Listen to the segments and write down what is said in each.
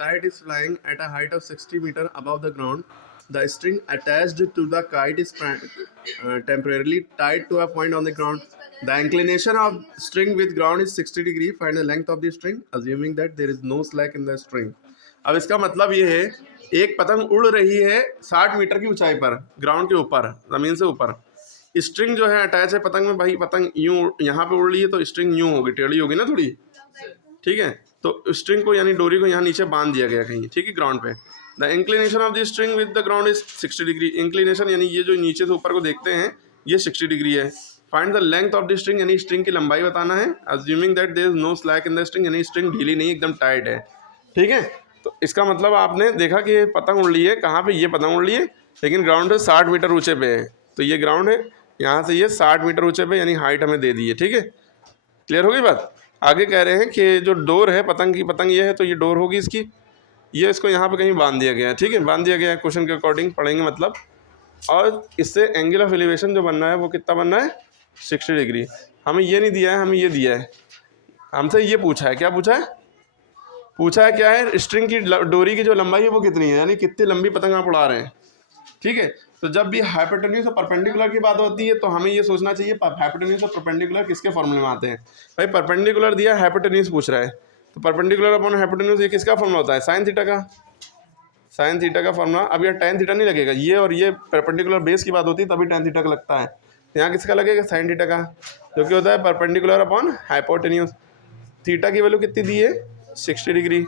kite is flying at a height of 60 meter above the ground. The string attached to the kite is temporarily tied to a point on the ground. The inclination of string with ground is 60 degree. Find the length of the string, assuming that there is no slack in the string. अब इसका मतलब ये है, एक पतंग उड़ रही है 60 मीटर की ऊंचाई पर, ग्राउंड के ऊपर, ज़मीन से ऊपर. स्ट्रिंग जो है अटैच है पतंग में. भाई पतंग यूं यहाँ पे उड़ रही है तो स्ट्रिंग यूं होगी, टेढ़ी होगी ना थोड़ी, ठीक है. तो स्ट्रिंग को यानी डोरी को यहाँ नीचे बांध दिया गया कहीं, ठीक है, ग्राउंड पे. The inclination of the string with the ground is 60 degree. Inclination यानी ये जो नीचे से ऊपर को देखते हैं ये 60 डिग्री है. Find the length of the string, यानी स्ट्रिंग की लंबाई बताना है. Assuming that there is no slack in the string, यानी स्ट्रिंग ढीली नहीं, एकदम टाइट है, ठीक है. तो इसका मतलब आपने देखा कि पतंग उड़ रही है, कहाँ पे, ये पतंग उड़ रही है, लेकिन ग्राउंड 60 मीटर ऊंचे पे है. तो ये ग्राउंड है, यहाँ से ये 60 मीटर ऊंचे पे, यानी हाइट हमें दे दी है, ठीक है. क्लियर हो गई बात. आगे कह रहे हैं कि जो डोर है पतंग की, पतंग ये है तो ये डोर होगी इसकी, ये इसको यहाँ पे कहीं बांध दिया गया है, ठीक है, बांध दिया गया है. क्वेश्चन के अकॉर्डिंग पढ़ेंगे मतलब. और इससे एंगल ऑफ एलिवेशन जो बनना है वो कितना बनना है, 60 डिग्री. हमें ये नहीं दिया है, हमें ये दिया है, हमसे ये पूछा है. क्या पूछा है? पूछा है क्या है, स्ट्रिंग की डोरी की जो लंबाई है वो कितनी है, यानी कितनी लंबी पतंग आप उड़ा रहे हैं, ठीक है. तो जब भी हाइपोटेन्यूज और परपेंडिकुलर की बात होती है तो हमें ये सोचना चाहिए हाइपोटेन्यूज और परपेंडिकुलर किसके फॉर्मूले में आते हैं. भाई परपेंडिकुलर दिया, हाइपोटेन्यूज पूछ रहा है, तो परपेंडिकुलर अपॉन हाइपोटेन्यूज ये किसका फॉर्मूला होता है, साइन थीटा का. साइन थीटा का फॉर्मूला. अब यार टैन थीटा नहीं लगेगा, ये और ये परपेंडिकुलर बेस की बात होती है तभी टैन थीटा का लगता है. यहाँ किसका लगेगा, साइन थीटा का, जो कि होता है परपेंडिकुलर अपॉन हाइपोटेन्यूज. थीटा की वैल्यू कितनी दी है, 60 डिग्री.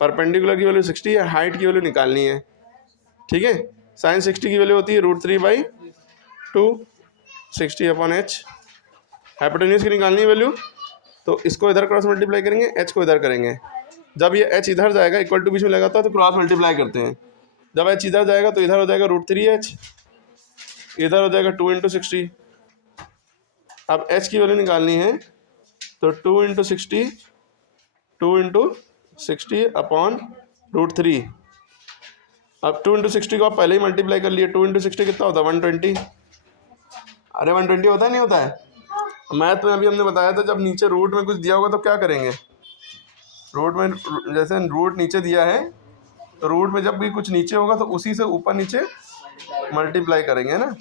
परपेंडिकुलर की वैल्यू 60 है, हाइट की वैल्यू निकालनी है, ठीक है. साइन 60 की वैल्यू होती है √3/2, 60 अपॉन h. हाइपोटेन्यूज की निकालनी है वैल्यू, तो इसको इधर क्रॉस मल्टीप्लाई करेंगे, h को इधर करेंगे. जब ये h इधर जाएगा, इक्वल टू बीच में लगाता है तो क्रॉस मल्टीप्लाई करते हैं. जब h इधर जाएगा तो इधर हो जाएगा √3h, इधर हो जाएगा 2 × 60. अब h की वैल्यू निकालनी है तो 2 × 60 अपॉन √3. अब 2 × 60 को आप पहले ही मल्टीप्लाई कर लिए. 2 × 60 कितना होता है, 120. अरे 120 होता है, नहीं होता है. मैथ में अभी हमने बताया था जब नीचे रूट में कुछ दिया होगा तो क्या करेंगे, रूट में जैसे रूट नीचे दिया है तो रूट में जब भी कुछ नीचे होगा तो उसी से ऊपर नीचे मल्टीप्लाई करेंगे, है ना.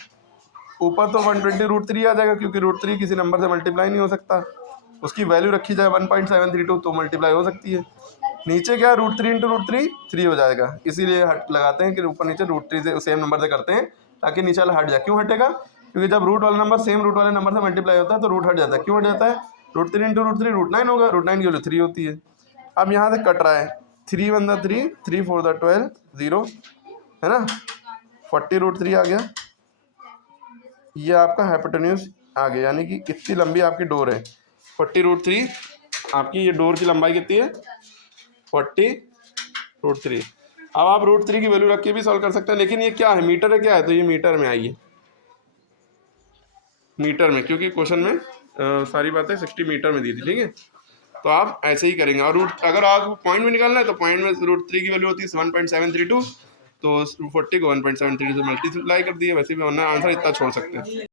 ऊपर तो 120 √3 आ जाएगा, क्योंकि √3 किसी नंबर से मल्टीप्लाई नहीं हो सकता. उसकी वैल्यू रखी जाए 1.732 तो मल्टीप्लाई हो सकती है. नीचे क्या, √3 × √3 3 हो जाएगा. इसीलिए हट लगाते हैं कि ऊपर नीचे √3 से सेम नंबर से करते हैं ताकि नीचे वाला हट जाए. क्यों हटेगा, क्योंकि जब रूट वाला नंबर सेम रूट वाले नंबर से मल्टीप्लाई होता है तो रूट हट जाता है. क्यों हट जाता है, √3 × √3 √9 होगा, √9 की वैल्यू 3 होती है. अब यहाँ से कट रहा है, 3 × 1 3, 3 × 4 12, 0, है ना. 40 √3 आ गया. ये आपका हाइपोटेन्यूज आ गया, यानी कि कितनी लंबी आपकी डोर है, 40 √3. आपकी ये डोर की लंबाई कितनी है, 40 √3. अब आप √3 की वैल्यू रख के भी सॉल्व कर सकते हैं, लेकिन ये क्या है, मीटर है, क्या है, तो ये मीटर में आइए, मीटर में, क्योंकि क्वेश्चन में सारी बातें 60 मीटर में दी थी, ठीक है. तो आप ऐसे ही करेंगे. और अगर आपको पॉइंट में निकालना है तो पॉइंट में √3 की वैल्यू होती है 1.732, तो 40 को 1.732 से मल्टीप्लाई कर दिए. वैसे भी वरना आंसर इतना छोड़ सकते हैं.